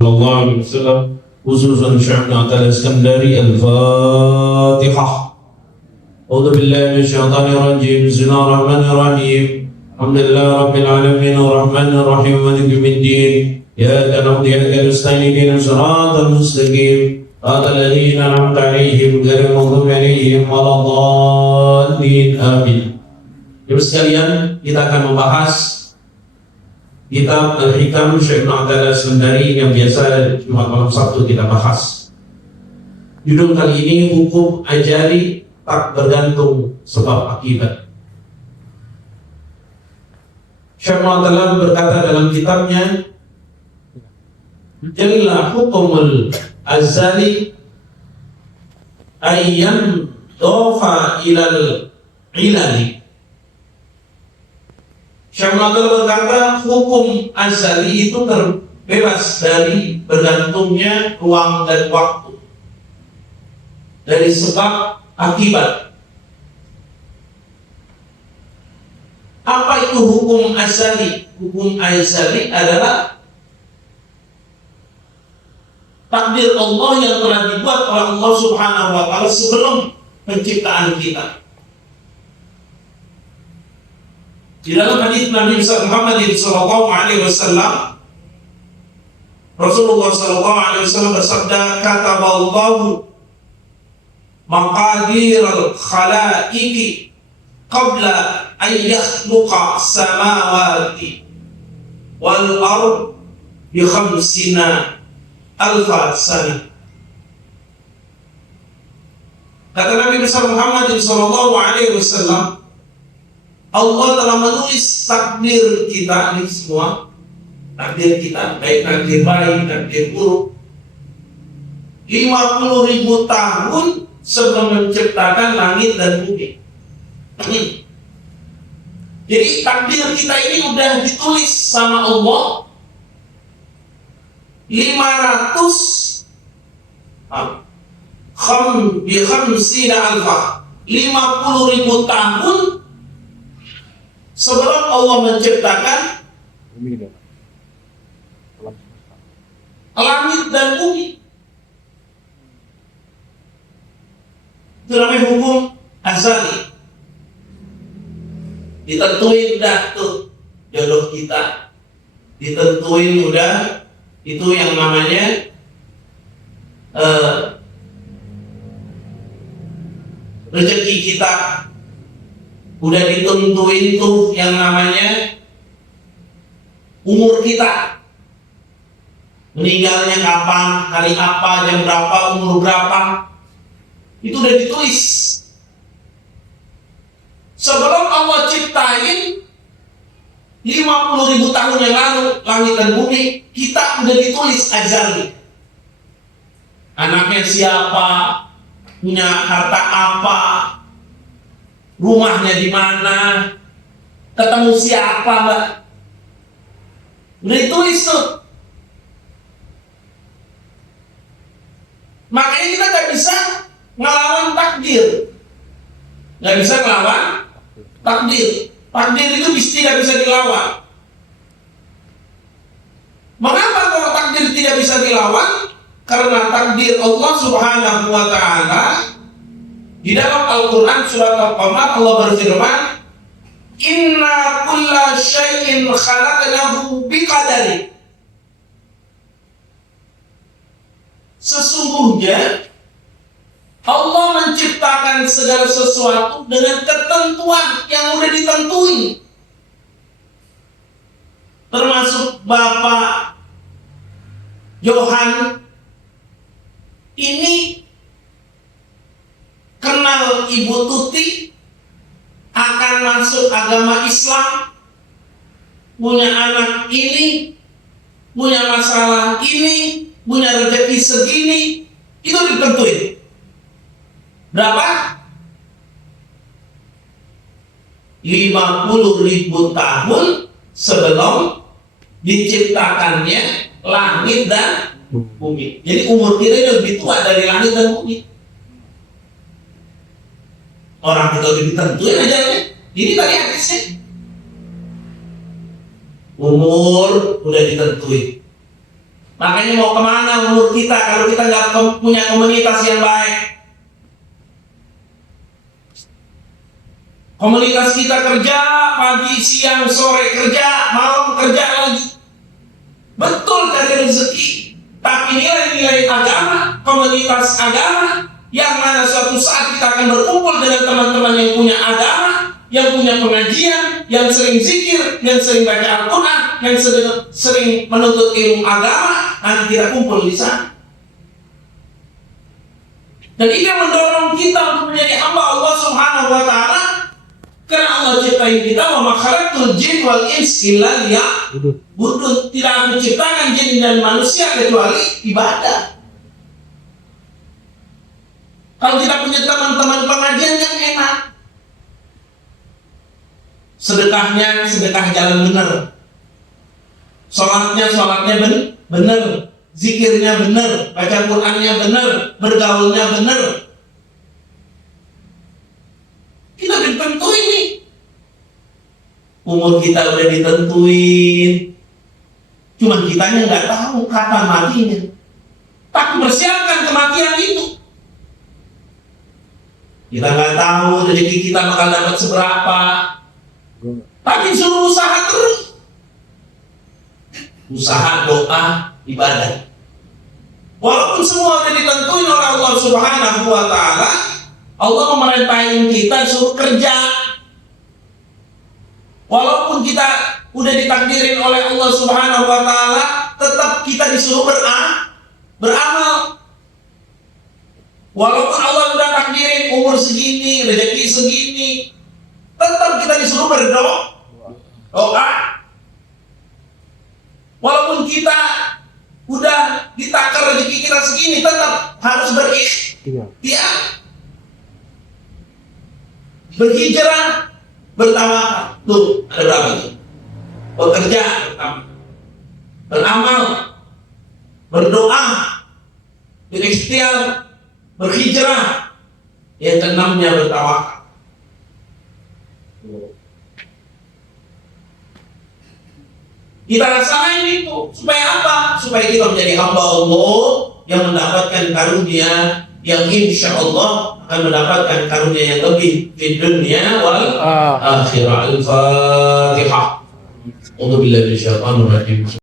sallallahu alaihi wasallam, khususan Syekh Abdul Iskandari. Al-Fatihah. A'udzu billahi minasyaitonir rajim. Bismillahirrahmanirrahim. Alhamdulillahi rabbil alamin arrahmanir rahim maliki yaumiddin. Iyyaka na'budu wa iyyaka nasta'in ihdinas siratal mustaqim. Shiratal ladzina an'amta 'alaihim ghairil maghdubi 'alaihim waladdallin. Amin. Ibu sekalian, kita akan membahas kitab Al-Hikam Syekh Abdul Iskandari yang biasa Jumat malam Sabtu kita bahas. Judul kali ini hukum ajali tak bergantung sebab akibat. Syekh Abdul berkata dalam kitabnya, Jalla hukumul azali ayyan dofa ilal ilali. Syekh Abdul berkata hukum azali itu terbebas dari bergantungnya ruang dan waktu, dari sebab akibat. Apa itu hukum azali? Hukum azali adalah takdir Allah yang telah dibuat oleh Allah Subhanahu wa Ta'ala sebelum penciptaan kita. Di dalam hadis Nabi Muhammad sallallahu alaihi wasallam, Rasulullah sallallahu alaihi wasallam bersabda, kataballahu maqadir al-khalaiqi qabla an yakhluqa samawati wal ard bi 50 alfa sana. Kata Nabi Muhammad sallallahu alaihi wasallam, Allah telah menulis takdir kita ini semua, takdir kita, baik takdir baik, takdir buruk, 50.000 tahun sebelum menciptakan langit dan bumi. Jadi takdir kita ini udah ditulis sama Allah 50.000 tahun sebelum Allah menciptakan langit dan bumi. Itu namanya hukum azali. Ditentuin udah tuh jodoh kita, ditentuin udah itu yang namanya rezeki kita, udah ditentuin tuh yang namanya umur kita, meninggalnya kapan, hari apa, jam berapa, umur berapa, itu udah ditulis sebelum Allah ciptain 50.000 tahun yang lalu langit dan bumi. Kita udah ditulis azali. Anaknya siapa, punya harta apa, rumahnya di mana, ketemu siapa, Mbak, udah ditulis tuh. Makanya kita gak bisa ngelawan takdir, gak bisa ngelawan takdir. Takdir itu tidak bisa dilawan. Mengapa kalau takdir tidak bisa dilawan? Karena takdir Allah Subhanahu wa Ta'ala di dalam Al-Quran surat Al-Qamar, Allah berfirman, Inna kulla syai'in khalaqnahu biqadari. Sesungguhnya Allah menciptakan segala sesuatu dengan ketentuan yang udah ditentuin. Termasuk Bapak Johan ini kenal Ibu Tuti akan masuk agama Islam, punya anak ini, punya masalah ini, punya rezeki segini, itu ditentuin. Berapa? 50.000 tahun sebelum diciptakannya langit dan bumi. Jadi umur kita lebih tua dari langit dan bumi. Orang kita udah ditentuin aja ya. Ini tadi hadisnya. Umur udah ditentuin. Makanya mau kemana umur kita kalau kita nggak punya komunitas yang baik? Komunitas kita kerja pagi, siang, sore kerja, malam kerja lagi. Betul cari rezeki, tapi nilai-nilai agama, komunitas agama, yang mana suatu saat kita akan berkumpul dengan teman-teman yang punya agama, yang punya pengajian, yang sering zikir, yang sering baca Al-Quran, yang sering menuntut ilmu agama, nanti kita kumpul di sana. Dan ini yang mendorong kita untuk menjadi hamba Allah Subhanahu wa Ta'ala, karena Allah ciptain kita, wa ma khalaqtul jin wal ins illa liya'budun. Tidak aku ciptakan jin dan manusia kecuali ibadah. Kalau kita punya teman-teman pengajian yang enak, sedekahnya sedekah jalan benar, sholatnya benar, zikirnya benar, baca Qurannya benar, bergaulnya benar. Kita ditentuin nih, umur kita udah ditentuin, cuman kitanya nggak tahu kapan matinya. Tapi persiapkan kematian itu. Kita nggak tahu rezeki kita bakal dapat seberapa, tapi suruh usaha terus, usaha, doa, ibadah. Walaupun semua udah ditentuin oleh Allah Subhanahu wa Ta'ala, Allah memerintahin kita suruh kerja. Walaupun kita udah ditakdirin oleh Allah Subhanahu wa Ta'ala, tetap kita disuruh beramal. Walaupun Allah udah takdirin umur segini, rezeki segini, tetap kita disuruh berdoa. Walaupun kita udah ditakar rezeki kita segini, tetap harus berikhtiar, berhijrah, bertawakal. Tuh, ada berapa tuh? Bekerja pertama, beramal, berdoa, berikhtiar, berhijrah. Yang keenamnya bertawakal. Kita rasain itu supaya apa? Supaya kita menjadi hamba Allah yang mendapatkan karunia yang insya Allah akan mendapatkan karunia yang lebih di dunia wal akhirah. Al-Fatihah. A'udzu billahi minasyaitonir rajim.